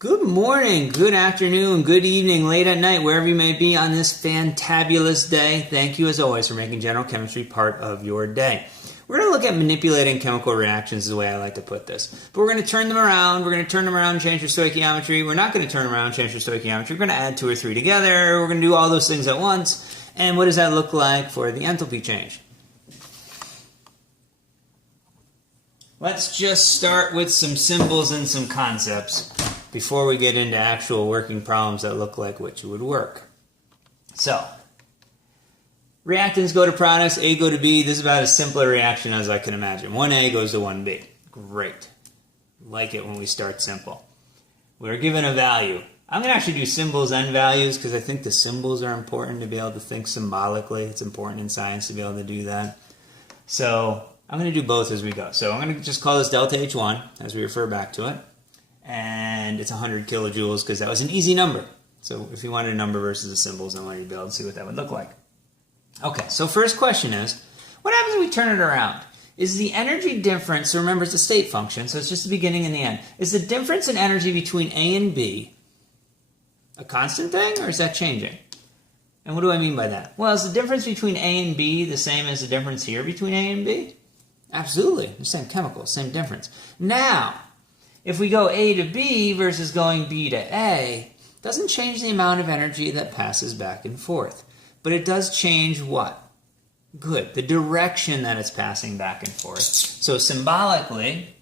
Good morning, good afternoon, good evening, late at night, wherever you may be on this fantabulous day. Thank you, as always, for making general chemistry part of your day. We're going to look at manipulating chemical reactions, is the way I like to put this. But we're going to turn them around. We're going to turn them around and change their stoichiometry. We're not going to turn them around and change their stoichiometry. We're going to add 2 or 3 together. We're going to do all those things at once. And what does that look like for the enthalpy change? Let's just start with some symbols and some concepts before we get into actual working problems that look like which would work. So, reactants go to products, A go to B. This is about as simple a reaction as I can imagine. 1A goes to 1B. Great. Like it when we start simple. We're given a value. I'm going to actually do symbols and values because I think the symbols are important to be able to think symbolically. It's important in science to be able to do that. So, I'm going to do both as we go. So, I'm going to just call this delta H1 as we refer back to it. And it's 100 kilojoules because that was an easy number. So if you wanted a number versus the symbols, I want you to be able to see what that would look like. Okay, so first question is, what happens if we turn it around? Is the energy difference, so remember it's a state function, so it's just the beginning and the end. Is the difference in energy between A and B a constant thing, or is that changing? And what do I mean by that? Well, is the difference between A and B the same as the difference here between A and B? Absolutely, the same chemical, same difference. Now, if we go A to B versus going B to A, it doesn't change the amount of energy that passes back and forth. But it does change what? Good. The direction that it's passing back and forth. So symbolically,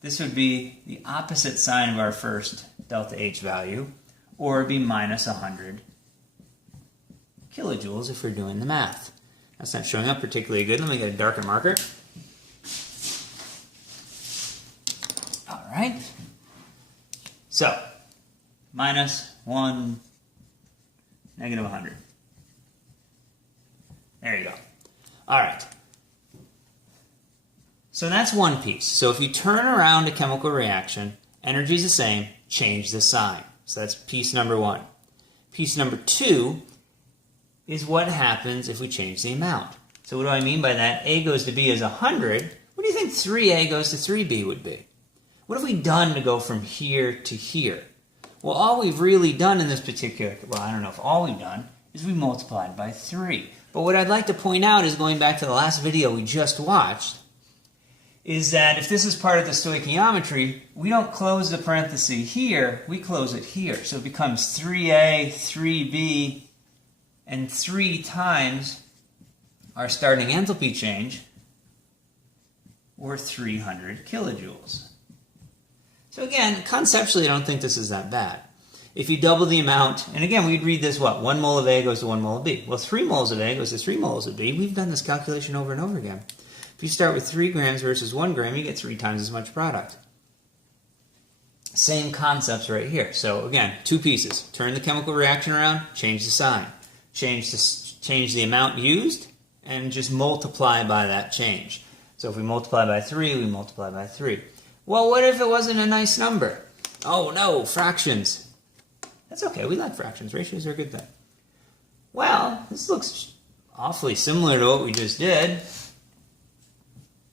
this would be the opposite sign of our first delta H value, or it would be minus 100 kilojoules if we're doing the math. That's not showing up particularly good. Let me get a darker marker. Right? So, minus 1, negative 100. There you go. All right. So that's one piece. So if you turn around a chemical reaction, energy is the same, change the sign. So that's piece number 1. Piece number 2 is what happens if we change the amount. So what do I mean by that? A goes to B is 100. What do you think 3A goes to 3B would be? What have we done to go from here to here? Well, all we've really done in this particular, well, I don't know if all we've done, is we multiplied by 3. But what I'd like to point out is, going back to the last video we just watched, is that if this is part of the stoichiometry, we don't close the parenthesis here, we close it here. So it becomes 3A, 3B, and 3 times our starting enthalpy change, or 300 kilojoules. So again, conceptually, I don't think this is that bad. If you double the amount, and again, we'd read this, what? 1 mole of A goes to 1 mole of B. Well, 3 moles of A goes to 3 moles of B. We've done this calculation over and over again. If you start with 3 grams versus 1 gram, you get 3 times as much product. Same concepts right here. So again, 2 pieces. Turn the chemical reaction around, change the sign. Change the amount used, and just multiply by that change. So if we multiply by 3, we multiply by 3. Well, what if it wasn't a nice number? Oh no, fractions. That's okay, we like fractions. Ratios are a good thing. Well, this looks awfully similar to what we just did.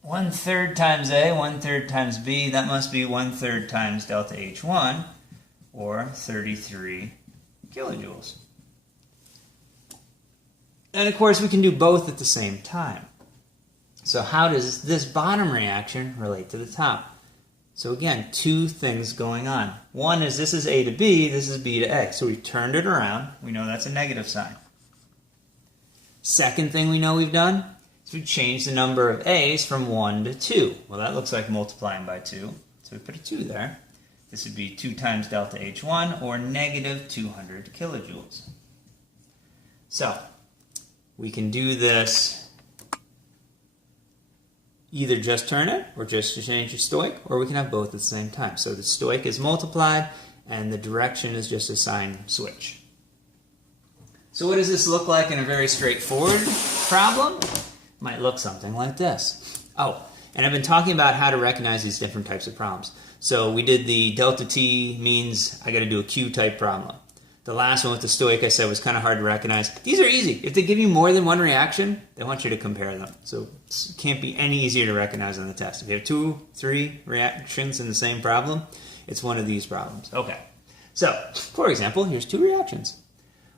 1/3 times A, 1/3 times B, that must be 1/3 times delta H1, or 33 kilojoules. And of course, we can do both at the same time. So how does this bottom reaction relate to the top? So again, 2 things going on. One is this is A to B, this is B to A. So we've turned it around. We know that's a negative sign. Second thing we know we've done is we've changed the number of A's from 1 to 2. Well, that looks like multiplying by 2. So we put a 2 there. This would be 2 times delta H1, or negative 200 kilojoules. So we can do this either just turn it, or just change the stoich, or we can have both at the same time. So the stoich is multiplied, and the direction is just a sign switch. So what does this look like in a very straightforward problem? It might look something like this. Oh, and I've been talking about how to recognize these different types of problems. So we did the delta T means I got to do a Q-type problem. The last one with the stoich I said was kind of hard to recognize. These are easy. If they give you more than one reaction, they want you to compare them. So it can't be any easier to recognize on the test. If you have 2, 3 reactions in the same problem, it's one of these problems. Okay. So, for example, here's two reactions.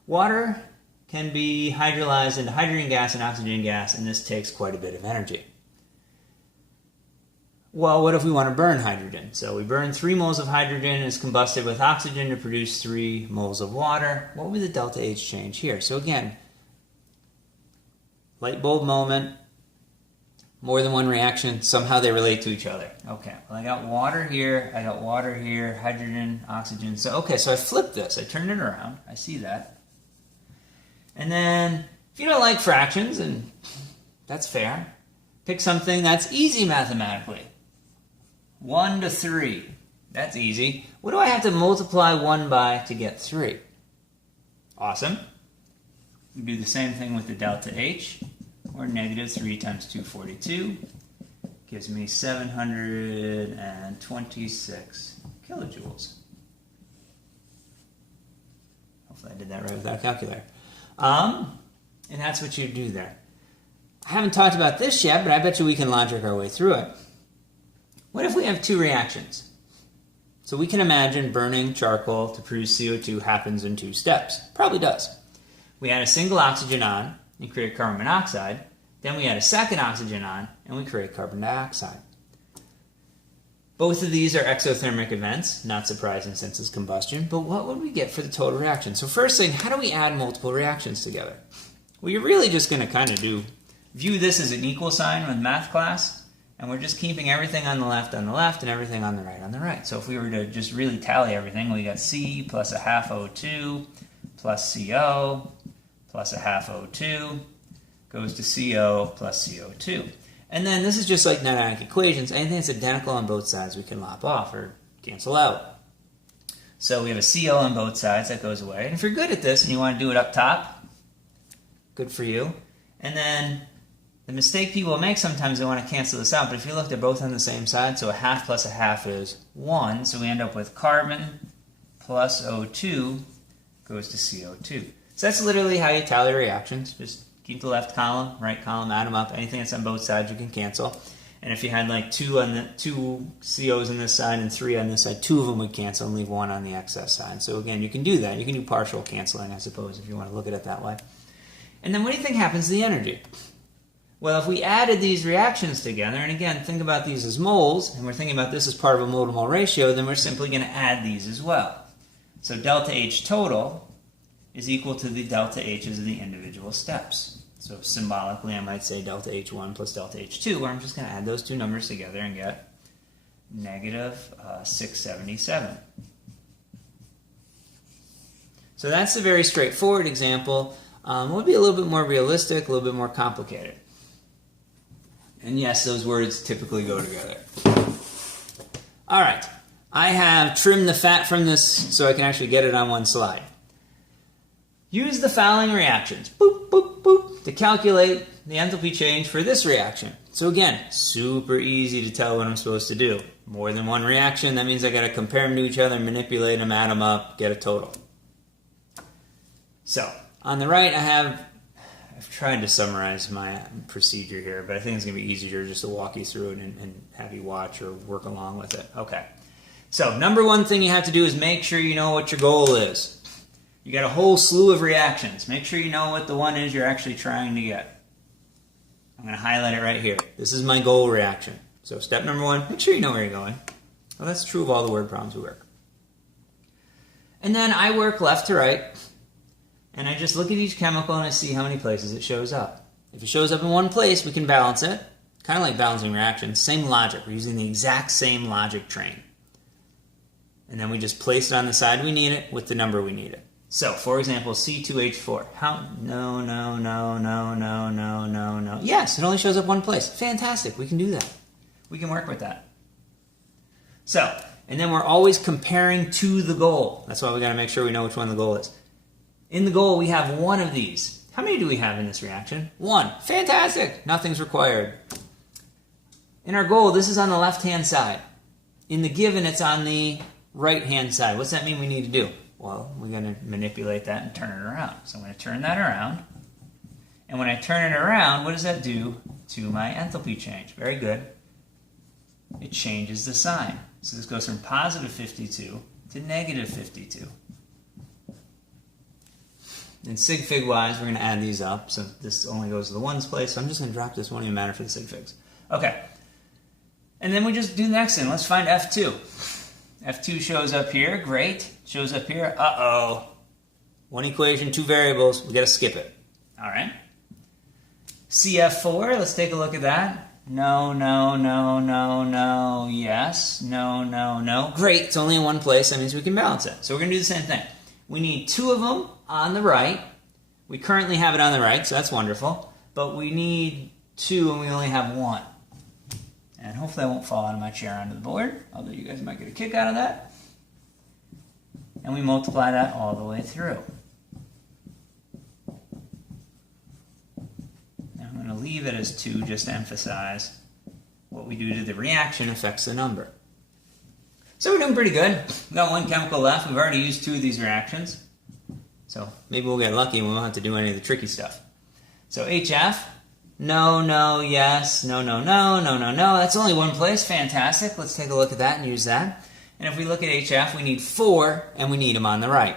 Water can be hydrolyzed into hydrogen gas and oxygen gas, and this takes quite a bit of energy. Well, what if we want to burn hydrogen? So we burn 3 moles of hydrogen, it's combusted with oxygen to produce 3 moles of water. What would be the delta H change here? So again, light bulb moment, more than one reaction, somehow they relate to each other. Okay, well I got water here, hydrogen, oxygen. So okay, so I flipped this, I turned it around, I see that. And then, if you don't like fractions, and that's fair, pick something that's easy mathematically. 1 to 3, that's easy. What do I have to multiply 1 by to get 3? Awesome. We do the same thing with the delta H, or negative 3 times 242 gives me 726 kilojoules. Hopefully I did that right without a calculator. And that's what you do there. I haven't talked about this yet, but I bet you we can logic our way through it. What if we have 2 reactions? So we can imagine burning charcoal to produce CO2 happens in 2 steps. Probably does. We add a single oxygen on and create carbon monoxide. Then we add a second oxygen on and we create carbon dioxide. Both of these are exothermic events, not surprising since it's combustion, but what would we get for the total reaction? So first thing, how do we add multiple reactions together? Well, you're really just going to kind of view this as an equal sign with math class, and we're just keeping everything on the left and everything on the right. So if we were to just really tally everything, we got C plus a half O2 plus CO plus a half O2 goes to CO plus CO2. And then this is just like nonadic equations. Anything that's identical on both sides we can lop off or cancel out. So we have a CO on both sides, that goes away. And if you're good at this and you want to do it up top, good for you. And then the mistake people make sometimes, they want to cancel this out, but if you look, they're both on the same side, so a half plus a half is 1, so we end up with carbon plus O2 goes to CO2. So that's literally how you tally reactions. Just keep the left column, right column, add them up. Anything that's on both sides you can cancel. And if you had like 2 COs on this side and 3 on this side, 2 of them would cancel and leave 1 on the excess side. So again, you can do that. You can do partial canceling, I suppose, if you want to look at it that way. And then what do you think happens to the energy? Well, if we added these reactions together, and again, think about these as moles, and we're thinking about this as part of a mole-to-mole ratio, then we're simply going to add these as well. So delta H total is equal to the delta H's of the individual steps. So symbolically, I might say delta H1 plus delta H2, where I'm just going to add those two numbers together and get negative 677. So that's a very straightforward example. We'll be a little bit more realistic, a little bit more complicated. And yes, those words typically go together. All right, I have trimmed the fat from this so I can actually get it on one slide. Use the following reactions, boop, boop, boop, to calculate the enthalpy change for this reaction. So again, super easy to tell what I'm supposed to do. More than one reaction, that means I got to compare them to each other, manipulate them, add them up, get a total. So, on the right, I've tried to summarize my procedure here, but I think it's going to be easier just to walk you through it and have you watch or work along with it. Okay. So, number one thing you have to do is make sure you know what your goal is. You got a whole slew of reactions. Make sure you know what the one is you're actually trying to get. I'm going to highlight it right here. This is my goal reaction. So, step number one, make sure you know where you're going. Well, that's true of all the word problems we work. And then I work left to right. And I just look at each chemical and I see how many places it shows up. If it shows up in one place, we can balance it. Kind of like balancing reactions. Same logic. We're using the exact same logic train. And then we just place it on the side we need it with the number we need it. So, for example, C2H4. No. Yes, it only shows up one place. Fantastic. We can do that. We can work with that. So, and then we're always comparing to the goal. That's why we got to make sure we know which one the goal is. In the goal, we have one of these. How many do we have in this reaction? One. Fantastic. Nothing's required. In our goal, this is on the left-hand side. In the given, it's on the right-hand side. What's that mean we need to do? Well, we're going to manipulate that and turn it around. So I'm going to turn that around. And when I turn it around, what does that do to my enthalpy change? Very good. It changes the sign. So this goes from positive 52 to negative 52. And sig fig wise, we're going to add these up. So this only goes to the ones place. So I'm just going to drop this. Won't even matter for the sig figs. Okay. And then we just do the next thing. Let's find F2. F2 shows up here. Great. Shows up here. Uh-oh. One equation, two variables. We got to skip it. All right. CF4. Let's take a look at that. No, no, no, no, no. Yes. No, no, no. Great. It's only in one place. That means we can balance it. So we're going to do the same thing. We need two of them on the right. We currently have it on the right, so that's wonderful. But we need two, and we only have one. And hopefully I won't fall out of my chair onto the board, although you guys might get a kick out of that. And we multiply that all the way through. Now I'm going to leave it as 2 just to emphasize what we do to the reaction affects the number. So we're doing pretty good. We've got one chemical left. We've already used 2 of these reactions. So maybe we'll get lucky and we won't have to do any of the tricky stuff. So HF, no, no, yes, no, no, no, no, no, no. That's only one place. Fantastic. Let's take a look at that and use that. And if we look at HF, we need 4, and we need them on the right.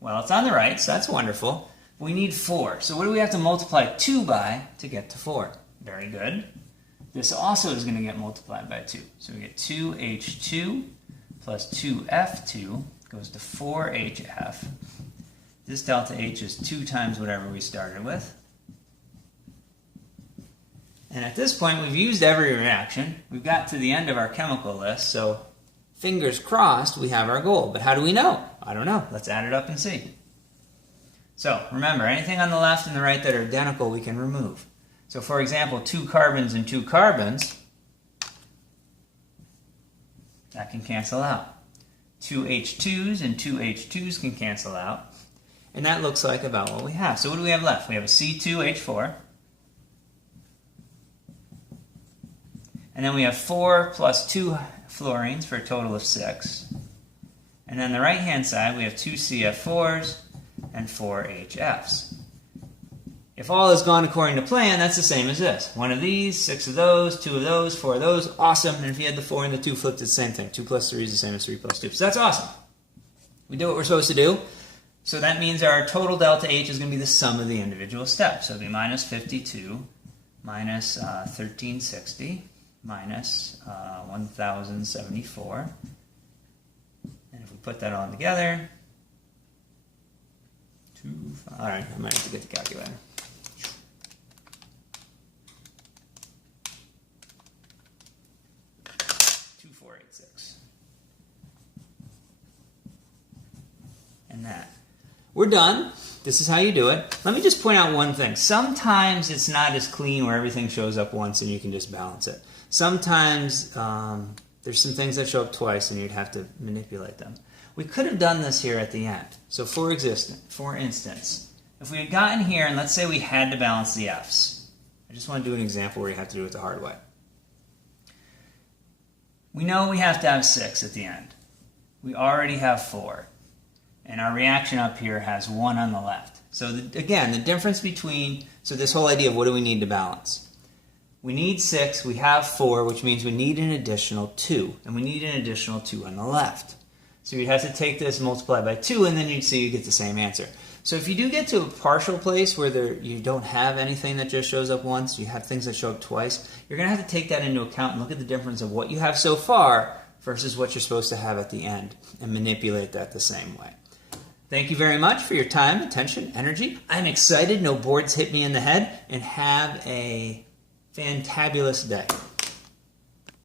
Well, it's on the right, so that's wonderful. We need 4. So what do we have to multiply 2 by to get to 4? Very good. This also is going to get multiplied by 2. So we get 2H2 plus 2F2 goes to 4HF. This delta H is 2 times whatever we started with. And at this point, we've used every reaction. We've got to the end of our chemical list, so fingers crossed we have our goal. But how do we know? I don't know. Let's add it up and see. So remember, anything on the left and the right that are identical, we can remove. So for example, 2 carbons and 2 carbons, that can cancel out. 2 H2s and 2 H2s can cancel out. And that looks like about what we have. So what do we have left? We have a C2H4. And then we have 4 plus 2 fluorines for a total of 6. And then the right-hand side, we have 2 CF4s and 4 HFs. If all has gone according to plan, that's the same as this. 1 of these, 6 of those, 2 of those, 4 of those. Awesome. And if you had the 4 and the 2 flipped, it's the same thing. 2 plus 3 is the same as 3 plus 2. So that's awesome. We do what we're supposed to do. So that means our total delta H is going to be the sum of the individual steps. So it'll be minus 52 minus 1360 minus 1074. And if we put that all together, all right, I might have to get the calculator. And that. We're done. This is how you do it. Let me just point out one thing. Sometimes it's not as clean where everything shows up once and you can just balance it. Sometimes there's some things that show up twice and you'd have to manipulate them. We could have done this here at the end. So for instance, if we had gotten here and let's say we had to balance the F's. I just want to do an example where you have to do it the hard way. We know we have to have 6 at the end. We already have 4. And our reaction up here has 1 on the left. So again, the difference between, so this whole idea of what do we need to balance? We need 6, we have 4, which means we need an additional 2. And we need an additional 2 on the left. So you'd have to take this, multiply by 2, and then you'd see you get the same answer. So if you do get to a partial place where you don't have anything that just shows up once, you have things that show up twice, you're going to have to take that into account and look at the difference of what you have so far versus what you're supposed to have at the end and manipulate that the same way. Thank you very much for your time, attention, energy. I'm excited. No boards hit me in the head. And have a fantabulous day.